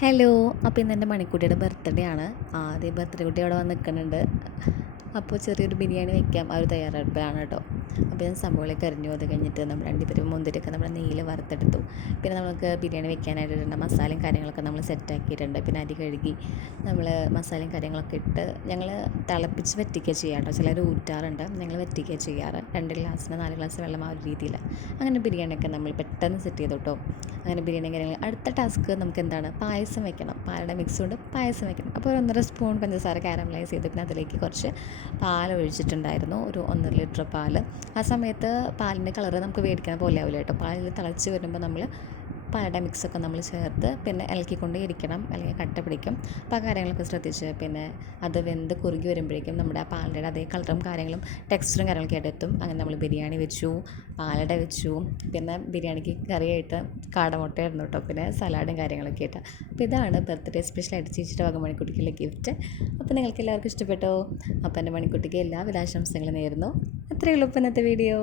Hello. അപ്പോൾ ഇന്ന് എൻ്റെ മണിക്കുട്ടിയുടെ ബർത്ത്ഡേ ആണ്. ആദ്യം ബർത്ത്ഡേ കുട്ടി അവിടെ വന്ന് നിൽക്കുന്നുണ്ട്. അപ്പോൾ ചെറിയൊരു ബിരിയാണി വെക്കാം ആ ഒരു തയ്യാറെടുപ്പിലാണ് കേട്ടോ. അപ്പോൾ ഞാൻ സംഭവങ്ങളൊക്കെ അരിഞ്ഞു. അത് കഴിഞ്ഞിട്ട് നമ്മൾ അണ്ടിപ്പരിപ്പ് മുന്തിരിയൊക്കെ നമ്മൾ നെയ്യിൽ വറുത്തെടുത്തു. പിന്നെ നമുക്ക് ബിരിയാണി വെക്കാനായിട്ടുണ്ട് മസാലയും കാര്യങ്ങളൊക്കെ നമ്മൾ സെറ്റാക്കിയിട്ടുണ്ട്. പിന്നെ അരി കഴുകി നമ്മൾ മസാലയും കാര്യങ്ങളൊക്കെ ഇട്ട് ഞങ്ങൾ തിളപ്പിച്ച് വറ്റിക്കുക ചെയ്യാം കേട്ടോ. ചിലർ ഊറ്റാറുണ്ട്, ഞങ്ങൾ വറ്റിക്കുക ചെയ്യാറ്. 2 ഗ്ലാസ്സിന് 4 ഗ്ലാസ് വെള്ളം ആ ഒരു രീതിയിൽ. അങ്ങനെ ബിരിയാണിയൊക്കെ നമ്മൾ പെട്ടെന്ന് സെറ്റ് ചെയ്തു കേട്ടോ. അങ്ങനെ ബിരിയാണി കാര്യങ്ങൾ. അടുത്ത ടാസ്ക് നമുക്ക് എന്താണ്, പായസം വെക്കണം. പാലയുടെ മിക്സ് കൊണ്ട് പായസം വെക്കണം. അപ്പോൾ ഒരു 1.5 സ്പൂൺ പഞ്ചസാര കാരമലൈസ് ചെയ്ത് പിന്നെ അതിലേക്ക് കുറച്ച് പാൽ ഒഴിച്ചിട്ടുണ്ടായിരുന്നു. ഒരു 1.5 ലിറ്റർ പാൽ. ആ സമയത്ത് പാലിൻ്റെ കളറ് നമുക്ക് മേടിക്കുന്ന പോലെ ആവില്ല കേട്ടോ. പാലിൽ തിളച്ച് വരുമ്പോൾ നമ്മൾ പാലയുടെ മിക്സൊക്കെ നമ്മൾ ചേർത്ത് പിന്നെ ഇളക്കിക്കൊണ്ടേ ഇരിക്കണം, അല്ലെങ്കിൽ കട്ട പിടിക്കും. അപ്പോൾ ആ കാര്യങ്ങളൊക്കെ ശ്രദ്ധിച്ച് പിന്നെ അത് വെന്ത് കുറുകി വരുമ്പോഴേക്കും നമ്മുടെ ആ പാലയുടെ അതേ കളറും കാര്യങ്ങളും ടെക്സ്ചറും കാര്യങ്ങളൊക്കെ ആയിട്ട് എത്തും. അങ്ങനെ നമ്മൾ ബിരിയാണി വെച്ചു, പാലട വെച്ചു, പിന്നെ ബിരിയാണിക്ക് കറിയായിട്ട് കാടമുട്ടയായിരുന്നു കേട്ടോ, പിന്നെ സലാഡും കാര്യങ്ങളൊക്കെ ആയിട്ട്. അപ്പോൾ ഇതാണ് ബർത്ത്ഡേ സ്പെഷ്യലായിട്ട് ചേച്ചിയുടെ വക മണിക്കുട്ടിക്കുള്ള ഗിഫ്റ്റ്. അപ്പോൾ നിങ്ങൾക്ക് എല്ലാവർക്കും ഇഷ്ടപ്പെട്ടോ? അപ്പോൾ എൻ്റെ മണിക്കുട്ടിക്ക് എല്ലാവിധ ആശംസകളും നേരുന്നു. അത്രയേ ഉള്ളൂ ഇപ്പം ഇന്നത്തെ വീഡിയോ.